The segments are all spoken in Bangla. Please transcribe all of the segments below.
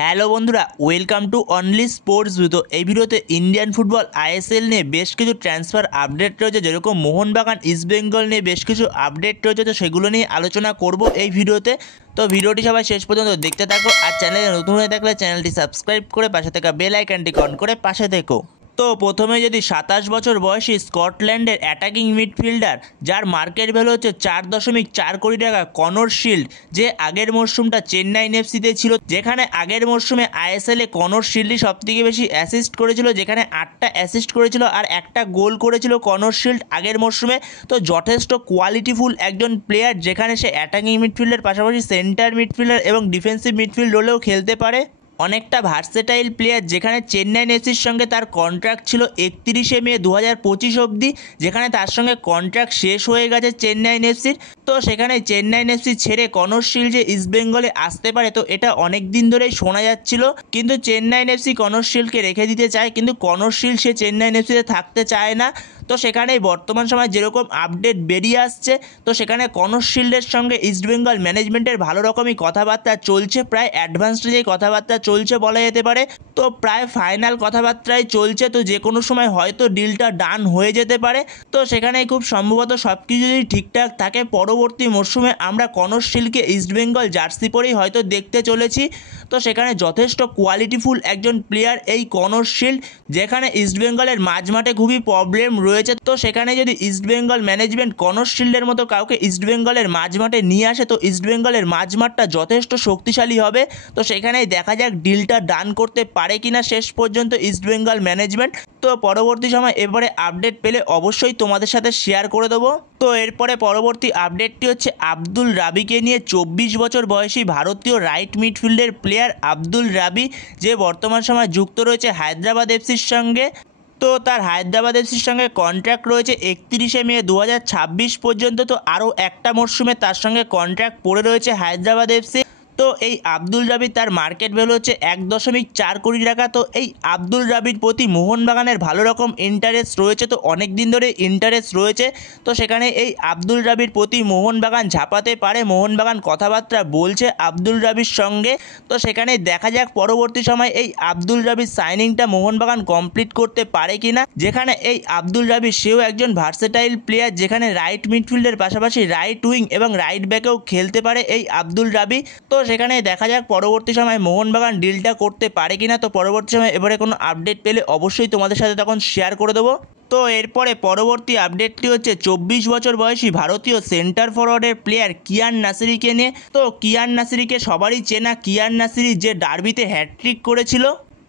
হ্যালো বন্ধুরা, welcome to only sports view. তো এই ভিডিওতে ইন্ডিয়ান ফুটবল আইএসএল নিয়ে বেশ কিছু ট্রান্সফার আপডেট রয়েছে, যেরকম মোহনবাগান ইস্টবেঙ্গল নিয়ে বেশ কিছু আপডেট রয়েছে। তো সেগুলো নিয়ে আলোচনা করব এই ভিডিওতে। তো ভিডিওটি সবাই শেষ পর্যন্ত দেখতে থাকো, আর চ্যানেলে নতুন হয়ে থাকলে চ্যানেলটি সাবস্ক্রাইব করে পাশে থাকা বেল আইকনটি অন করে পাশে থেকো। তো প্রথমে যদি 27 বছর বয়সী স্কটল্যান্ডের অ্যাটাকিং মিডফিল্ডার, যার মার্কেট ভ্যালু হচ্ছে 4.4 কোটি টাকা, কনর শিল্ড, যে আগের মরশুমটা চেন্নাই এফসিতে ছিল, যেখানে আগের মরশুমে আইএসএলে কনর শিল্ডই সবথেকে বেশি অ্যাসিস্ট করেছিল, যেখানে 8টা অ্যাসিস্ট করেছিল আর একটা গোল করেছিল কনর শিল্ড আগের মরশুমে। তো যথেষ্ট কোয়ালিটিফুল একজন প্লেয়ার, যেখানে সে অ্যাটাকিং মিডফিল্ডের পাশাপাশি সেন্টার মিডফিল্ডার এবং ডিফেন্সিভ মিডফিল্ড রোলেও খেলতে পারে। অনেকটা ভার্সেটাইল প্লেয়ার, যেখানে চেন্নাই এফসির সঙ্গে তার কন্ট্রাক্ট ছিল 31শে মে 2025 অবধি, যেখানে তার সঙ্গে কন্ট্রাক্ট শেষ হয়ে গেছে চেন্নাই এফসির। তো সেখানে চেন্নাই এফসি ছেড়ে কনর শিল্ড যে ইস্টবেঙ্গলে আসতে পারে, তো এটা অনেক দিন ধরেই শোনা যাচ্ছিল, কিন্তু চেন্নাই এফসি কনর শিল্ডকে রেখে দিতে চায়, কিন্তু কনর শিল্ড সে চেন্নাই এফসিতে থাকতে চায় না। তো সেখানে বর্তমান সময় যেরকম আপডেট বেরিয়ে আসছে, তো সেখানে কনর শিল্ডের সঙ্গে ইস্টবেঙ্গল ম্যানেজমেন্টের ভালো রকমই কথাবার্তা চলছে, প্রায় অ্যাডভান্স স্টেজেই কথাবার্তা চলছে বলা যেতে পারে। তো প্রায় ফাইনাল কথাবার্তাই চলছে, তো যে কোনো সময় হয়তো ডিলটা ডান হয়ে যেতে পারে। তো সেখানে খুব সম্ভবত সব কিছু যদি ঠিকঠাক থাকে, পরবর্তী মরশুমে আমরা কনর শিল্ডকে ইস্টবেঙ্গল জার্সি পরেই হয়তো দেখতে চলেছি। তো সেখানে যথেষ্ট কোয়ালিটিফুল একজন প্লেয়ার এই কনর শিল্ড, যেখানে ইস্টবেঙ্গলের মাঝমাঠে খুবই প্রবলেম রয়েছে। তো সেখানে যদি ইস্টবেঙ্গল ম্যানেজমেন্ট কনর শিল্ডের মতো কাউকে ইস্টবেঙ্গলের মাঝমাঠে নিয়ে আসে, তো ইস্টবেঙ্গলের মাঝমাঠটা যথেষ্ট শক্তিশালী হবে। তো সেখানেই দেখা যাক ডিলটা ডান করতে পারে কিনা শেষ পর্যন্ত ইস্টবেঙ্গল ম্যানেজমেন্ট। তো পরবর্তী সময় এবারে আপডেট পেলে অবশ্যই তোমাদের সাথে শেয়ার করে দেবো। তো এরপরে পরবর্তী আপডেটটি হচ্ছে আব্দুল রাবিকে নিয়ে। 24 বছর বয়সী ভারতীয় রাইট মিডফিল্ডের প্লেয়ার আব্দুল রাবি, যে বর্তমান সময় যুক্ত রয়েছে হায়দ্রাবাদ এফসির সঙ্গে। তো তার হায়দ্রাবাদ এফসির সঙ্গে কন্ট্রাক্ট রয়েছে 31শে মে 2026 পর্যন্ত। তো আরও একটা মরশুমে তার সঙ্গে কন্ট্রাক্ট পড়ে রয়েছে হায়দ্রাবাদ এফসি। তো এই আব্দুল রাবি, তার মার্কেট ভ্যালু হচ্ছে 1.4 কোটি টাকা। তো এই আব্দুল রাবির প্রতি মোহনবাগানের ভালো রকম ইন্টারেস্ট রয়েছে, তো অনেক দিন ধরে ইন্টারেস্ট রয়েছে। তো সেখানে এই আব্দুল রাবির প্রতি মোহনবাগান ঝাঁপাতে পারে, মোহনবাগান কথাবার্তা বলছে আব্দুল রাবির সঙ্গে। তো সেখানে দেখা যাক পরবর্তী সময় এই আব্দুল রাবির সাইনিংটা মোহনবাগান কমপ্লিট করতে পারে কিনা, যেখানে এই আব্দুল রাবি সেও একজন ভার্সেটাইল প্লেয়ার, যেখানে রাইট মিডফিল্ডের পাশাপাশি রাইট উইং এবং রাইট ব্যাকেও খেলতে পারে এই আব্দুল রাবি। তো সেখানে দেখা যাক পরবর্তী সময় মোহনবাগান ডিলটা করতে পারে কিনা। তো পরবর্তী সময় এবারে কোনো আপডেট পেলে অবশ্যই তোমাদের সাথে তখন শেয়ার করে দেবো। তো এরপরে পরবর্তী আপডেটটি হচ্ছে 24 বছর বয়সী ভারতীয় সেন্টার ফরওয়ার্ডের প্লেয়ার কিয়ান নাসিরিকে নিয়ে। তো কিয়ান নাসিরিকে সবারই চেনা, কিয়ান নাসিরি যে ডার্বিতে হ্যাটট্রিক করেছিল।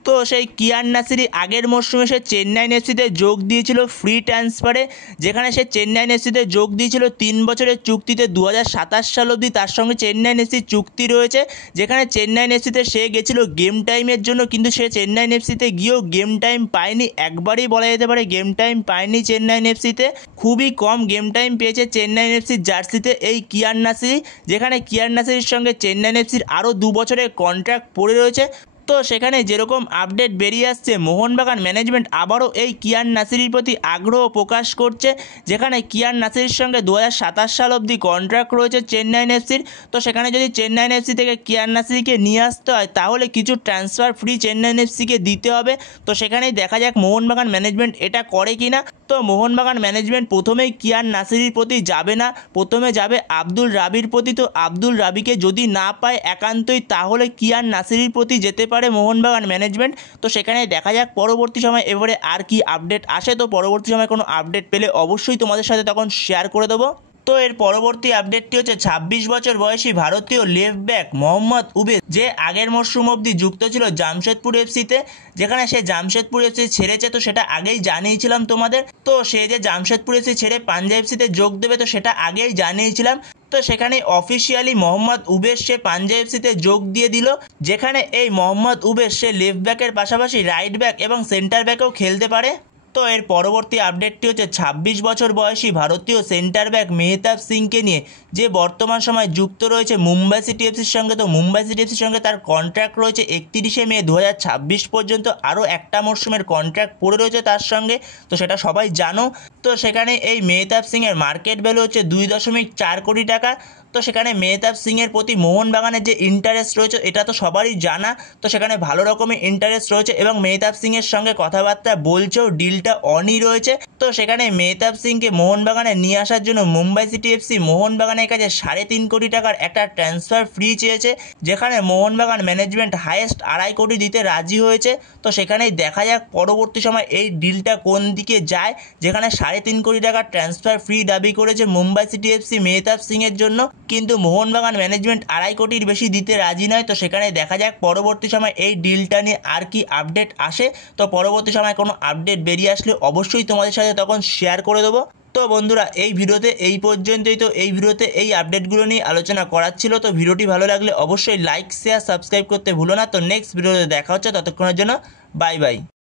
তো সেই কিয়ান নাসিরি আগের মরশুমে সে চেন্নাই এফসিতে যোগ দিয়েছিল ফ্রি ট্রান্সফারে, যেখানে সে চেন্নাই এফসিতে যোগ দিয়েছিল 3 বছরের চুক্তিতে। 2027 সাল অবধি তার সঙ্গে চেন্নাই এফসির চুক্তি রয়েছে, যেখানে চেন্নাই এফসিতে সে গেছিল গেম টাইমের জন্য, কিন্তু সে চেন্নাই এফসিতে গিয়েও গেম টাইম পায়নি, একবারই বলা যেতে পারে গেম টাইম পায়নি চেন্নাই এফসিতে। খুবই কম গেম টাইম পেয়েছে চেন্নাই এফসির জার্সিতে এই কিয়ান নাসিরি, যেখানে কিয়ান নাসিরির সঙ্গে চেন্নাই এফসির আরও 2 বছরের কন্ট্রাক্ট পড়ে রয়েছে। তো সেখানে যেরকম আপডেট বেরিয়ে আসছে, মোহনবাগান ম্যানেজমেন্ট আবারও এই কিয়ান নাসিরির প্রতি আগ্রহ প্রকাশ করছে, যেখানে কিয়ান নাসিরির সঙ্গে 2027 সাল অবধি কন্ট্রাক্ট রয়েছে চেন্নাই এফসির। তো সেখানে যদি চেন্নাই এফসি থেকে কিয়ান নাসিরিকে নিয়ে আসতে হয়, তাহলে কিছু ট্রান্সফার ফ্রি চেন্নাই এফসিকে দিতে হবে। তো সেখানেই দেখা যাক মোহনবাগান ম্যানেজমেন্ট এটা করে কিনা। তো মোহনবাগান ম্যানেজমেন্ট প্রথমেই কিয়ান নাসিরির প্রতি যাবে না, প্রথমে যাবে আব্দুল রাবির প্রতি। তো আব্দুল রাবিকে যদি না পায় একান্তই, তাহলে কিয়ান নাসিরির প্রতি যেতে পারে মোহনবাগান ম্যানেজমেন্ট। তো সেখানে দেখা যাক পরবর্তী সময় এবারে আর কি আপডেট আসে। তো পরবর্তী সময় কোনো আপডেট পেলে অবশ্যই তোমাদের সাথে তখন শেয়ার করে দেবো। তো এর পরবর্তী আপডেটটি হচ্ছে 26 বছর বয়সী ভারতীয় লেফট ব্যাক মোহাম্মদ উবেস, যে আগের মরশুম অবধি যুক্ত ছিল জামশেদপুর এফসিতে, যেখানে সে জামশেদপুর এফসি ছেড়েছে। তো সেটা আগেই জানিয়েছিলাম তোমাদের। তো সে যে জামশেদপুর এফসি ছেড়ে পাঞ্জাব এফসিতে যোগ দেবে, তো সেটা আগেই জানিয়েছিলাম। তো সেখানে অফিসিয়ালি মোহাম্মদ উবেস সে পাঞ্জাব এফসিতে যোগ দিয়ে দিল, যেখানে এই মোহাম্মদ উবেস সে লেফট ব্যাকের পাশাপাশি রাইট ব্যাক এবং সেন্টার ব্যাকেও খেলতে পারে। তো এর পরবর্তী আপডেটটি হচ্ছে 26 বছর বয়সী ভারতীয় সেন্টার ব্যাক মেহতাব সিংকে নিয়ে। যে বর্তমান সময় যুক্ত রয়েছে মুম্বাই সিটি এফসির সঙ্গে। তো মুম্বাই সিটি এফসির সঙ্গে তার কন্ট্রাক্ট রয়েছে 31শে মে 2026 পর্যন্ত, আরও একটা মরশুমের কন্ট্রাক্ট পড়ে রয়েছে তার সঙ্গে, তো সেটা সবাই জানো। তো সেখানে এই মেহতাব সিংয়ের মার্কেট ভ্যালু হচ্ছে 2.4 কোটি টাকা। তো সেখানে মেহতাব সিংয়ের প্রতি মোহনবাগানের যে ইন্টারেস্ট রয়েছে এটা তো সবারই জানা। তো সেখানে ভালো রকমের ইন্টারেস্ট রয়েছে এবং মেহতাব সিংয়ের সঙ্গে কথাবার্তা বলছেও, ডিলটা অনই রয়েছে। তো সেখানে মেহতাব সিংকে মোহনবাগানে নিয়ে আসার জন্য মুম্বাই সিটি এফসি মোহনবাগানের কাছে 3.5 কোটি টাকার একটা ট্রান্সফার ফ্রি চেয়েছে, যেখানে মোহনবাগান ম্যানেজমেন্ট হাইয়েস্ট 2.5 কোটি দিতে রাজি হয়েছে। তো সেখানেই দেখা যাক পরবর্তী সময় এই ডিলটা কোন দিকে যায়, যেখানে 3.5 কোটি টাকার ট্রান্সফার ফ্রি দাবি করেছে মুম্বাই সিটি এফসি মেহতাব সিংয়ের জন্য, কিন্তু মোহনবাগান ম্যানেজমেন্ট 2.5 কোটির বেশি দিতে রাজি নয়। তো সেখানে দেখা যাক পরবর্তী সময় এই ডিলটা নিয়ে আর কি আপডেট আসে। তো পরবর্তী সময় কোনো আপডেট বেরিয়ে আসলে অবশ্যই তোমাদের সাথে তখন শেয়ার করে দেবো। তো বন্ধুরা এই ভিডিওতে এই পর্যন্তই। তো এই ভিডিওতে এই আপডেটগুলো নিয়ে আলোচনা করার ছিল। তো ভিডিওটি ভালো লাগলে অবশ্যই লাইক শেয়ার সাবস্ক্রাইব করতে ভুলো না। তো নেক্সট ভিডিওতে দেখা হচ্ছে, ততক্ষণের জন্য বাই বাই।